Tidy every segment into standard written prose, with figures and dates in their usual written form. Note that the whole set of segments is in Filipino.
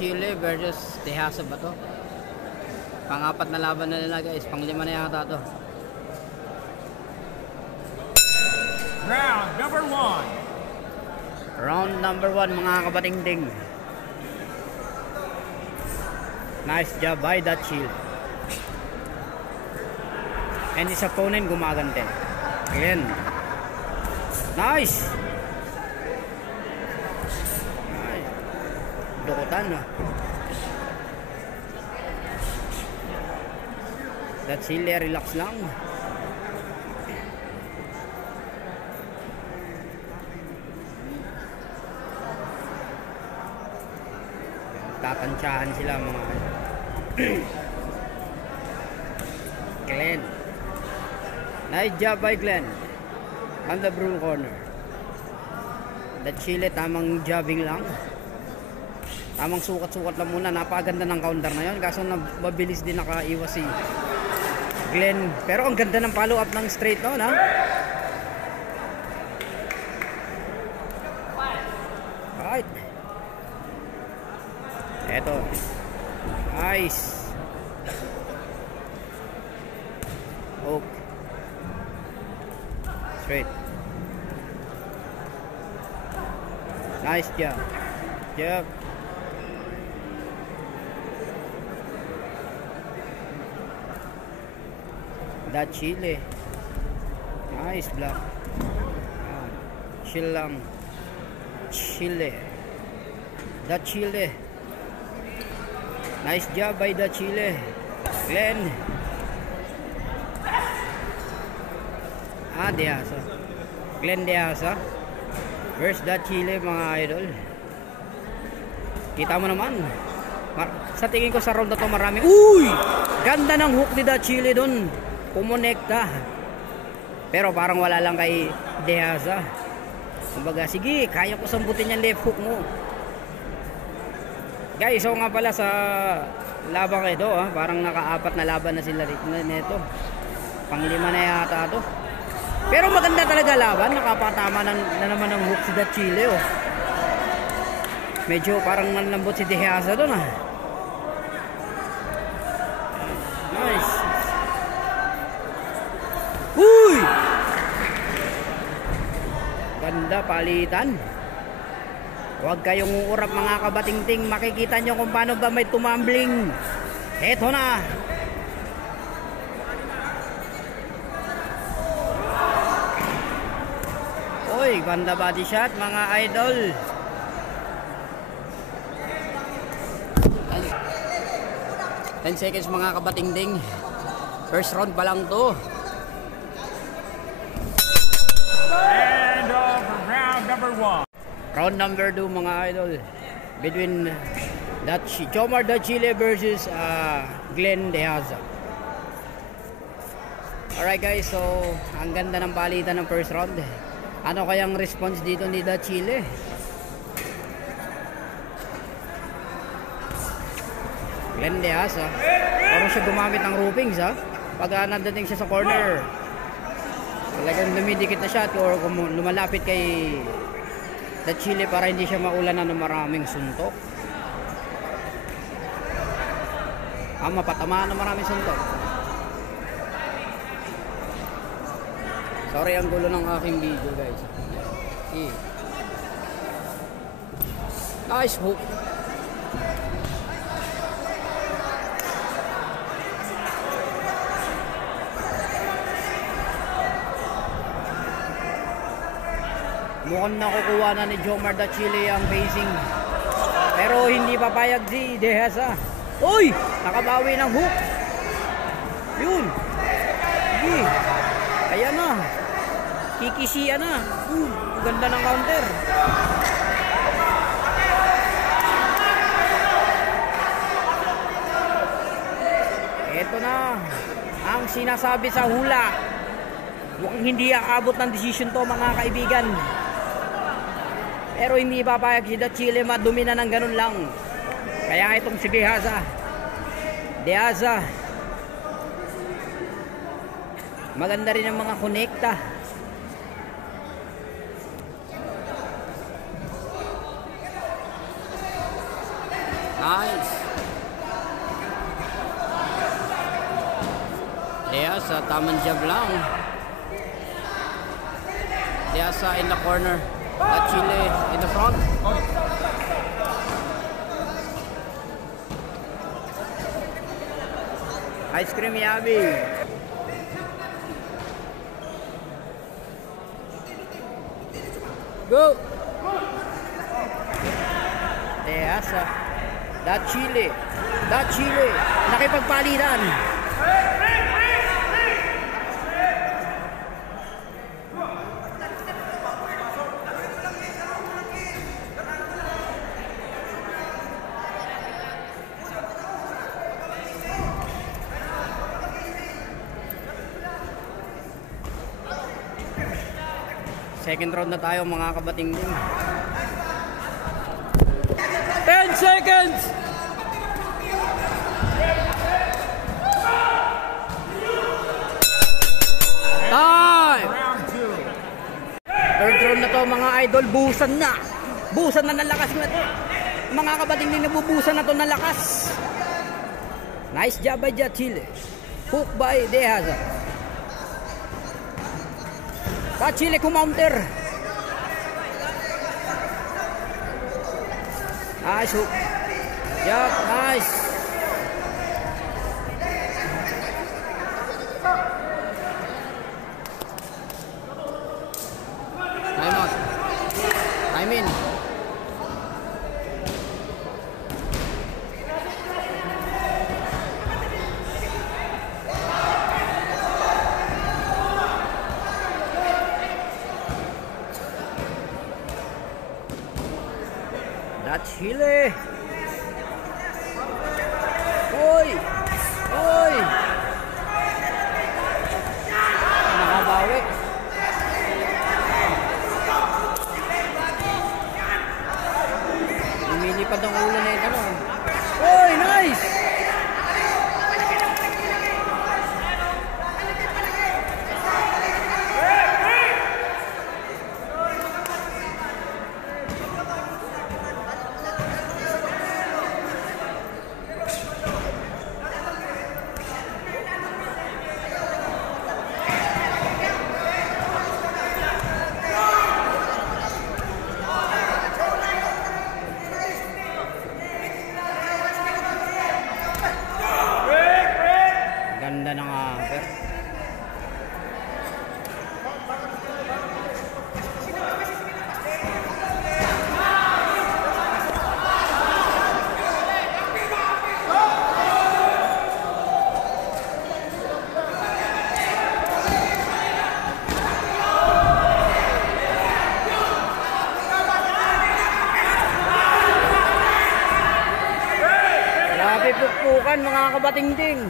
Chile versus Tejasa ba to? Pang-apat na laban na nila guys, pang-lima na yata to. Round number 1. Round number 1 mga kabatingding. Nice job by the Chile. And his opponent gumagante. Again. Nice. Dukutan na. The Chile, relax lang. Tatansyahan sila mga Glenn. Nice job by Glenn on the blue corner. The Chile, tamang jobbing lang. Tamang sukat-sukat lang muna. Napakaganda ng counter na yun. Kaso mabilis din nakaiwas si Glenn. Pero ang ganda ng follow up ng straight noon, ha? Alright. Eto. Nice. Hook. Straight. Nice job. Job. The Chile. Nice block. Chill lang. Chile. The Chile. Nice job by the Chile. Glenn. Tejasa. Glenn Tejasa. Where's the Chile mga idol? Kita mo naman. Sa tingin ko sa round na to marami. Uy! Ganda ng hook ni the Chile dun. Kumonekta. Pero parang wala lang kay Tejasa. Kumbaga, sige, kaya ko sambutin yung left hook mo. Guys, so nga pala sa labang ito, parang naka-apat na laban na sila nito. Pang-5 na yata to. Pero maganda talaga laban, nakapatama na naman ng hook si the Chile, oh. Medyo parang nanlambot si Tejasa doon, Nice. Uy! Ganda palitan. Huwag kayong uurap mga kabatingting. Makikita nyo kung paano ba may tumambling. Eto na. Uy, ganda body shot mga idol. 10 seconds mga kabatingting. First round pa lang to. And round number 1. Round number 2 mga idol. Between Jomar the Chile versus Glenn Tejasa. Alright guys, so ang ganda ng palitan ng first round. Ano kayang response dito ni the Chile? Glenn Tejasa. Parang siya gumamit ng ropings, pag nadating siya sa corner. Talagang lumidikit na siya or lumalapit kay the Chile para hindi siya maulanan ng maraming suntok. Mapatamaan ng maraming suntok. Sorry ang gulo ng aking video guys. Nice hook. Mukhang nakukuha na ni Jomar the Chile ang facing. Pero hindi papayag si Tejasa. Uy! Nakabawi ng hook. Yun. Sige. Ayan na. Kikisiya na. Ang ganda ng counter. Ito na. Ang sinasabi sa hula. Mukhang hindi aabot ng decision to mga kaibigan. Pero hindi papayag si the Chile madumi na ng ganun lang. Kaya itong si Tejasa. Maganda rin ang mga konekta. Nice. Deasa, tamang jab lang. Deasa in the corner. Chile in the front. Ice cream Yabi. Go. Deasa. Chile. Nakipagpalitan. Second round na tayo mga kabating din. 10 seconds! Time! Round 2. Third round na to mga idol. Busan na. Busan na ng lakas na to. Mga kabating din nabubusan na to ng lakas. Nice job by Chile. Hook by Deasa. Chile kumounter. Nice hook. Yup, nice. Time out. Time in. Chile. Oy! Oy! Nakabawi. Lumilipad ang ulo na ito. Oy! Nice! Ganda ng upper. Grabe pukpukan mga kabatingting.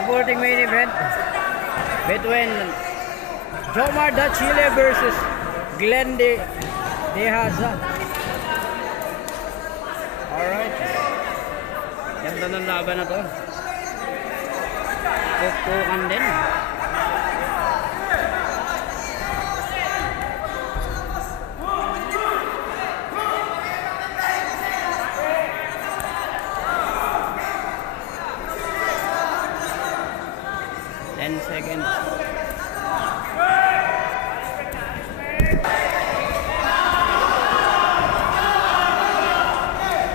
Supporting main event between Jomar Da Chile versus Glenn Deasa. Alright. Ganda ng laban na to. Pukpukan din. Seconds.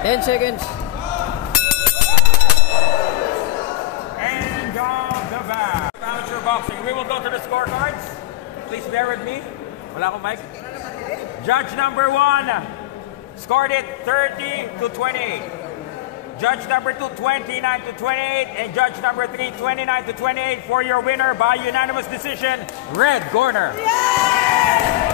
10 seconds. End of the bout. Amateur boxing. We will go to the scorecards. Please bear with me. Wala akong mic. Judge number 1 scored it 30 to 28. Judge number 2, 29 to 28, and judge number 3, 29 to 28 for your winner by unanimous decision, red corner. Yeah!